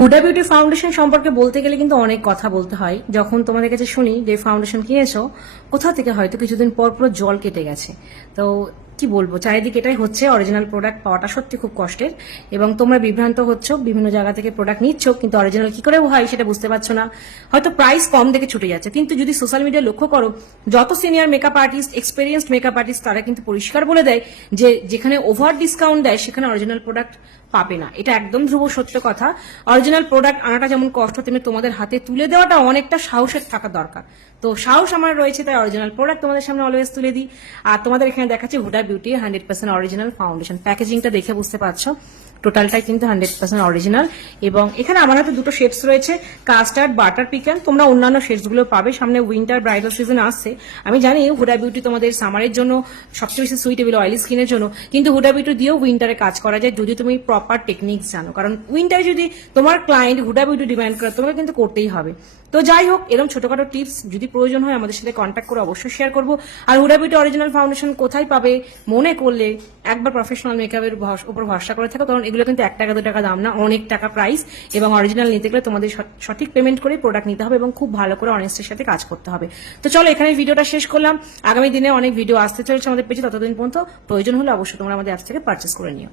Hooda beauty foundation সম্পর্কে বলতে গেলে কিন্তু অনেক কথা বলতে হয়। যখন তোমাদের কাছে শুনি যে ফাউন্ডেশন কিনেছো, কোথা থেকে হয়তো কিছুদিন পর পুরো জল কেটে গেছে। তো কি বলবো, চারিদিকে এটাই হচ্ছে, অরিজিনাল প্রোডাক্ট পাওয়াটা সত্যি খুব কষ্টের এবং তোমরা বিভ্রান্ত হচ্ছ, বিভিন্ন জায়গা থেকে প্রোডাক্ট নিচ্ছ কিন্তু অরিজিনাল কি করে হয় সেটা বুঝতে পারছো না। হয়তো প্রাইস কম দেখে ছুটে যাচ্ছে, কিন্তু যদি সোশ্যাল মিডিয়া লক্ষ্য করো, যত senior makeup artist, experienced makeup artist তারা কিন্তু পরিষ্কার বলে দেয় যে যেখানে ওভার ডিসকাউন্ট দেয় সেখানে অরিজিনাল প্রোডাক্ট পাবে না। এটা একদম ধ্রুব সত্য কথা। অরিজিনাল প্রোডাক্ট আনাটা যেমন কষ্ট, তেমনি তোমাদের হাতে তুলে দেওয়াটা অনেকটা সাহসের থাকা দরকার। তো সাহস আমার রয়েছে, তাই অরিজিনাল প্রোডাক্ট তোমাদের সামনে অলওয়েজ তুলে দিই। আর তোমাদের এখানে দেখাচ্ছি হুডা বিউটি 100% অরিজিনাল ফাউন্ডেশন। প্যাকেজিংটা দেখে বুঝতে পারছো টোটালটাই কিন্তু 100% অরিজিনাল। এবং এখানে আমার হাতে দুটো শেডস রয়েছে, কাস্টার্ড, বাটার পিকান। তোমরা অন্যান্য শেডস গুলো পাবে, সামনে উইন্টার ব্রাইডাল সিজন আসছে। আমি জানি হুডা বিউটি তোমাদের সামারের জন্য সবচেয়ে বেশি সুইটেবল অয়েলি স্কিনের জন্য, কিন্তু হুডা বিউটি দিয়েও উইন্টারে কাজ করা যায় যদি তুমি প্রপার টেকনিক্স জানো। কারণ উইন্টারে যদি তোমার ক্লায়েন্ট হুডা বিউটি ডিমান্ড করে, তোমাকে কিন্তু করতেই হবে। তো যাই হোক, এরকম ছোটখাটো টিপস যদি প্রয়োজন হয় আমাদের সাথে কন্ট্যাক্ট করে অবশ্যই শেয়ার করবো। আর হুডা বিউটি অরিজিনাল ফাউন্ডেশন কোথায় পাবে মনে করলে একবার প্রফেশনাল মেকআপের উপর ভরসা করে থাকো, কারণ এগুলো কিন্তু 1 টাকা 2 টাকা দাম না, অনেক টাকা প্রাইস। এবং অরিজিনাল নিতে গেলে তোমাদের সঠিক পেমেন্ট করে প্রোডাক্ট নিতে হবে এবং খুব ভালো করে অনেস্টের সাথে কাজ করতে হবে। তো চলো, এখানে ভিডিওটা শেষ করলাম। আগামী দিনে অনেক ভিডিও আসতে চলেছে আমাদের পেজে, ততদিন পর্যন্ত প্রয়োজন হলে অবশ্যই তোমরা আমাদের অ্যাপস থেকে পারচেস করে নিও।